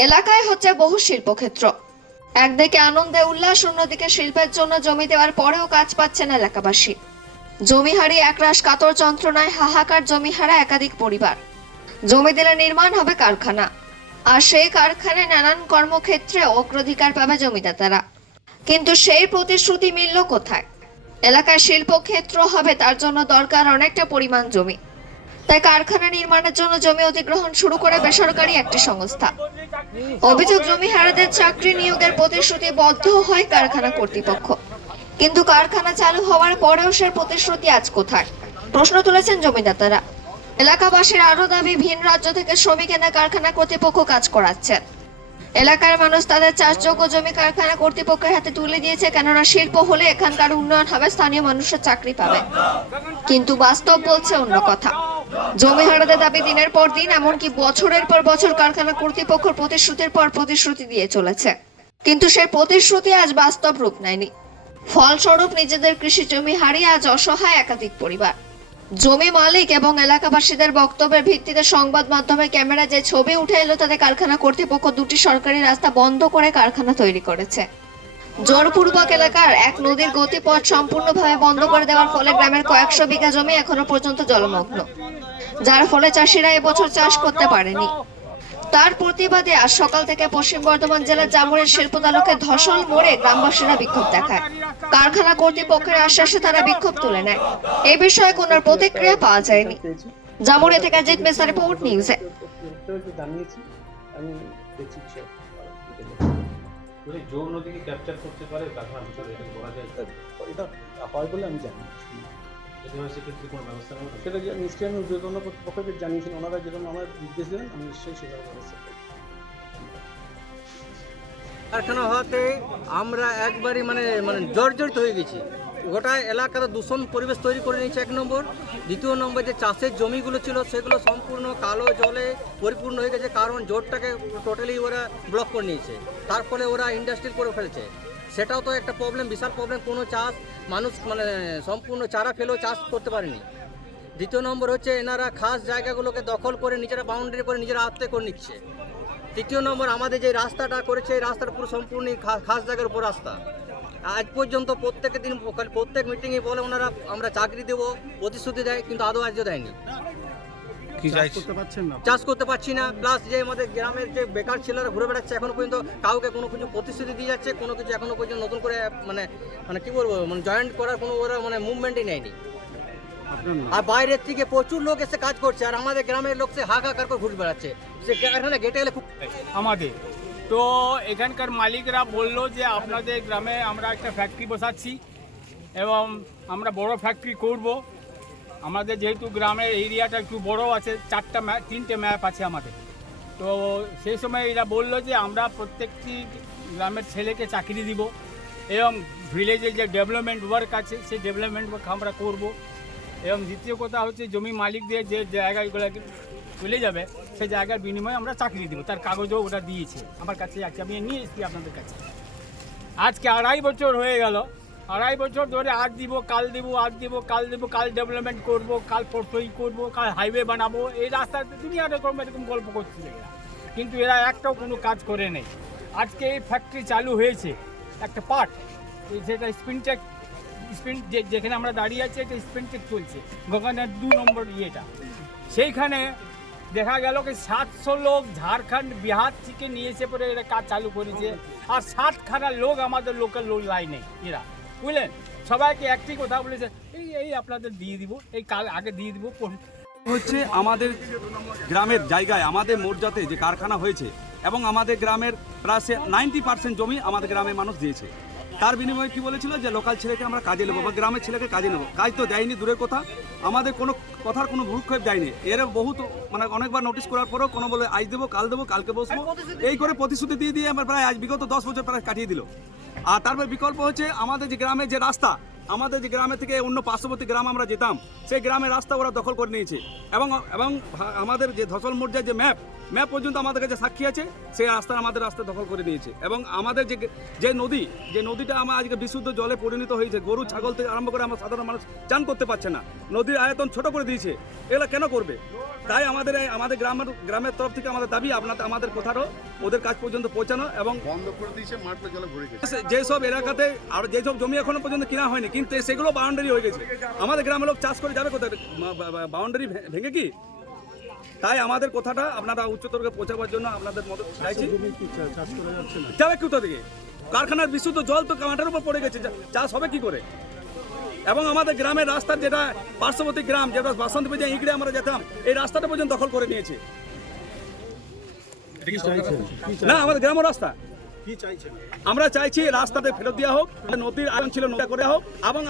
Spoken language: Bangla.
এলাকায় হচ্ছে বহু শিল্পক্ষেত্র। একদিকে আনন্দে উল্লাস, অন্যদিকে শিল্পের জন্য জমি দেওয়ার পরেও কাজ পাচ্ছে না এলাকাবাসী। জমি হারিয়ে একরাশ কাতর যন্ত্রণায় হাহাকার জমি হারা একাধিক পরিবার। জমি দিলে নির্মাণ হবে কারখানা। আর সেই কারখানায় নানান কর্মক্ষেত্রে অগ্রাধিকার পাবে জমিদাতারা। কিন্তু সেই প্রতিশ্রুতি মিলল কোথায়? এলাকায় শিল্পক্ষেত্র হবে তার জন্য দরকার অনেকটা পরিমাণ জমি। তাই কারখানা নির্মাণের জন্য জমি অধিগ্রহণ শুরু করে বেসরকারি একটি সংস্থা। অভিযোগ, জমি হারাদের চাকরি নিয়োগের প্রতিশ্রুতি বদ্ধ হয় কারখানা কর্তৃপক্ষ। কিন্তু কারখানা চালু হওয়ার পরেও সে প্রতিশ্রুতি আজ কোথায়? প্রশ্ন তুলেছেন জমিদাতারা। এলাকাবাসীর আরও দাবি, ভিন রাজ্য থেকে শ্রমিক এনে কারখানা কর্তৃপক্ষ কাজ করাচ্ছেন এলাকার মানুষ তাদের চাষযোগ্য জমি কারখানা কর্তৃপক্ষের হাতে তুলে দিয়েছে কেননা শিল্প হলে এখানকার উন্নয়ন হবে, স্থানীয় মানুষের চাকরি পাবে। কিন্তু বাস্তব বলছে অন্য কথা। জমি হারাতে দাবি দিনের পর দিন, এমনকি বছরের পর বছর কারখানা কর্তৃপক্ষ প্রতিশ্রুতির পর প্রতিশ্রুতি দিয়ে চলেছে। কিন্তু সেই প্রতিশ্রুতি আজ বাস্তব রূপ নেয়নি। ফলস্বরূপ নিজেদের কৃষি জমি হারিয়ে আজ অসহায় একাধিক পরিবার। জমি মালিক এবং এলাকাবাসীদের বক্তব্যের ভিত্তিতে সংবাদ মাধ্যমে ক্যামেরা যে ছবি উঠে এলো, তাতে কারখানা কর্তৃপক্ষ দুটি সরকারি রাস্তা বন্ধ করে কারখানা তৈরি করেছে। জোরপূর্বক এলাকার এক নদীর গতিপথ সম্পূর্ণভাবে বন্ধ করে দেওয়ার ফলে গ্রামের কয়েকশো বিঘা জমি এখনও পর্যন্ত জলমগ্ন, যার ফলে চাষিরা এবছর চাষ করতে পারেনি। তার প্রতিবাদে আজ সকাল থেকে পশ্চিম বর্ধমান জেলার জামুরের শিল্প তালুকের ধসল মোড়ে গ্রামবাসীরা বিক্ষোভ দেখায়। কারখানা কর্তৃপক্ষের আশ্বাসে তারা বিক্ষোভ তুলে নেয়। এই বিষয়ে কোনো প্রতিক্রিয়া পাওয়া যায়নি। জামুরে থেকে জিত মেসা রিপোর্ট নিউজে। যৌন দিকে ক্যাপচার করতে পারে এটা করা যায়। এটা হয় বলে আমি জানি যদি হয় সেক্ষেত্রে কোনো ব্যবস্থা সেটা নিশ্চয়ই আমি উদ্যোগন কর্তৃপক্ষকে জানিয়েছি ওনারা যেরকম আমার নির্দেশ দেন আমি নিশ্চয়ই সেভাবে ব্যবস্থা করব। কারখানা হওয়াতে আমরা একবারই মানে মানে জর্জরিত হয়ে গেছি। গোটা এলাকাতে দূষণ পরিবেশ তৈরি করে নিয়েছে এক নম্বর। দ্বিতীয় নম্বর যে চাষের জমিগুলো ছিল, সেগুলো সম্পূর্ণ কালো জলে পরিপূর্ণ হয়ে গেছে, কারণ জোরটাকে টোটালি ওরা ব্লক করে নিয়েছে। তার ফলে ওরা ইন্ডাস্ট্রি করে ফেলছে। সেটাও তো একটা প্রবলেম বিশাল প্রবলেম কোনো চাষ মানুষ মানে সম্পূর্ণ চারা ফেলেও চাষ করতে পারেনি। দ্বিতীয় নম্বর হচ্ছে এনারা খাস জায়গাগুলোকে দখল করে নিজেরা বাউন্ডারি করে নিজেরা আত্মে করে নিচ্ছে। তৃতীয় নম্বর, আমাদের যে রাস্তাটা করেছে, এই রাস্তাটা পুরো সম্পূর্ণ খাস জায়গার উপর রাস্তা। আজ পর্যন্ত প্রত্যেক দিন প্রত্যেক মিটিংয়ে বলে ওনারা আমরা চাকরি দেবো প্রতিশ্রুতি দেয় কিন্তু আদৌ আজও দেয়নি। চাষ করতে পারছি না প্লাস যে আমাদের গ্রামের যে বেকার ছেলেরা ঘুরে বেড়াচ্ছে এখনও পর্যন্ত কাউকে কোনো কিছু প্রতিশ্রুতি দিয়ে যাচ্ছে কোনো কিছু এখনও পর্যন্ত নতুন করে মানে মানে কি বলব মানে জয়েন্ট করার কোনো ওরা মানে মুভমেন্টই নেয়নি। আর বাইরের থেকে প্রচুর লোক এসে কাজ করছে আর আমাদের গ্রামের লোক সে হাহাকার করে ঘুরে বেড়াচ্ছে। সে এখানে গেটে গেলে খুব আমাদের? তো এখানকার মালিকরা বলল যে আপনাদের গ্রামে আমরা একটা ফ্যাক্টরি বসাচ্ছি এবং আমরা বড় ফ্যাক্টরি করব। আমাদের যেহেতু গ্রামের এরিয়াটা একটু বড় আছে, চারটা ম্যাপ তিনটে ম্যাপ আছে আমাদের। তো সেই সময় এরা বলল যে আমরা প্রত্যেকটি গ্রামের ছেলেকে চাকরি দিব এবং ভিলেজে যে ডেভেলপমেন্ট ওয়ার্ক আছে সেই ডেভেলপমেন্ট ওয়ার্ক আমরা করব। এবং দ্বিতীয় কথা হচ্ছে জমি মালিকদের যে জায়গাগুলো চলে যাবে সেই জায়গার বিনিময়ে আমরা চাকরি দেবো। তার কাগজও ওটা দিয়েছে। আমার কাছে আছে, আমি নিয়ে এসেছি আপনাদের কাছে। আজকে আড়াই বছর হয়ে গেল। আড়াই বছর ধরে আজ দিব, কাল দিব আজ দিব, কাল দিব, কাল ডেভেলপমেন্ট করব, কাল পরশই করব, কাল হাইওয়ে বানাবো। এই রাস্তায় দুনিয়া রকম এরকম গল্প করছিল কিন্তু এরা একটাও কোনো কাজ করে নেই। আজকে এই ফ্যাক্টরি চালু হয়েছে একটা পার্ট যেটা স্পিনটেক স্পিন যেখানে আমরা দাঁড়িয়ে আছি, এটা স্পিনটেক চলছে। গগনের দু নম্বর ইয়েটা। সেইখানে দেখা গেল কি সাতশো লোক ঝাড়খণ্ড, বিহার থেকে নিয়ে এসে পরে এরা কাজ চালু করেছে। আর সাতখানা লোক আমাদের লোকাল লোক লাইনে এরা। বুঝলেন? সবাইকে একটি কথা বলেছে, এই এই আপনাদের দিয়ে দিব, এই কাল, আগে দিয়ে দিব হচ্ছে আমাদের গ্রামের জায়গায়, আমাদের মৌজাতে যে কারখানা হয়েছে, এবং আমাদের গ্রামের প্রায় নাইনটি পার্সেন্ট জমি আমাদের গ্রামের মানুষ দিয়েছে। তার বিনিময়ে কি বলেছিল? যে লোকাল ছেলেকে আমরা কাজে নেব বা গ্রামের ছেলেকে কাজে নেব। কাজ তো দেয়নি দূরের কথা। আমাদের কোনো কথার কোনো ভূক্ষেপ দেয়নি। এর বহুত মানে অনেকবার নোটিশ করার পরেও কোনো বলে আজ দেবো কাল দেবো কালকে বসবো। এই করে প্রতিশ্রুতি দিয়ে দিয়ে আমার প্রায় আজ বিগত দশ বছর প্রায় কাটিয়ে দিল। আর তারপর বিকল্প হচ্ছে আমাদের যে গ্রামের যে রাস্তা আমাদের যে গ্রামে থেকে অন্য পার্শ্ববর্তী গ্রাম আমরা যেতাম সেই গ্রামের রাস্তা ওরা দখল করে নিয়েছে। এবং এবং আমাদের যে ধসল মোর্জার যে ম্যাপ ম্যাপ পর্যন্ত আমাদের কাছে সাক্ষী আছে সেই রাস্তা আমাদের রাস্তা দখল করে নিয়েছে এবং আমাদের যে যে নদী যে নদীটা আমার আজকে বিশুদ্ধ জলে পরিণত হয়েছে গরু ছাগল থেকে আরম্ভ করে আমার সাধারণ মানুষ চান করতে পারছে না। নদীর আয়তন ছোট করে দিয়েছে এগুলো কেন করবে? তাই আমাদের আমাদের গ্রামের গ্রামের তরফ থেকে আমাদের দাবি আপনাদের আমাদের কথারও ওদের কাজ পর্যন্ত পৌঁছানো এবং বন্ধ করে দিয়েছে মাঠটা জলে ভরে গেছে। যেসব এলাকাতে আর যেসব জমি এখনও পর্যন্ত কেনা হয়নি কিন্তু সেগুলো বাউন্ডারি হয়ে গেছে। আমাদের গ্রামের লোক চাষ করে যাবে কোথায়? বাউন্ডারি ভেঙে কি? তাই আমাদের কথাটা আপনারা উচ্চতরকে পৌঁছাবার জন্য আপনাদের মদত চাইছি। যাবে কোথা থেকে? কারখানার বিশুদ্ধ জল তো মাঠের উপর পড়ে গেছে। চাষ হবে কি করে? এবং আমাদের গ্রামের রাস্তার যেটা পার্শ্ববর্তী গ্রাম যেটা বাসন্ত পেজে ইগড়ে আমরা যেতাম এই রাস্তাটা পর্যন্ত দখল করে নিয়েছে। না আমাদের গ্রামের রাস্তা। আমরা চাইছি রাস্তাতে ফেরত দেওয়া হোক নদীর আয়ন ছিল নদী করে হোক এবং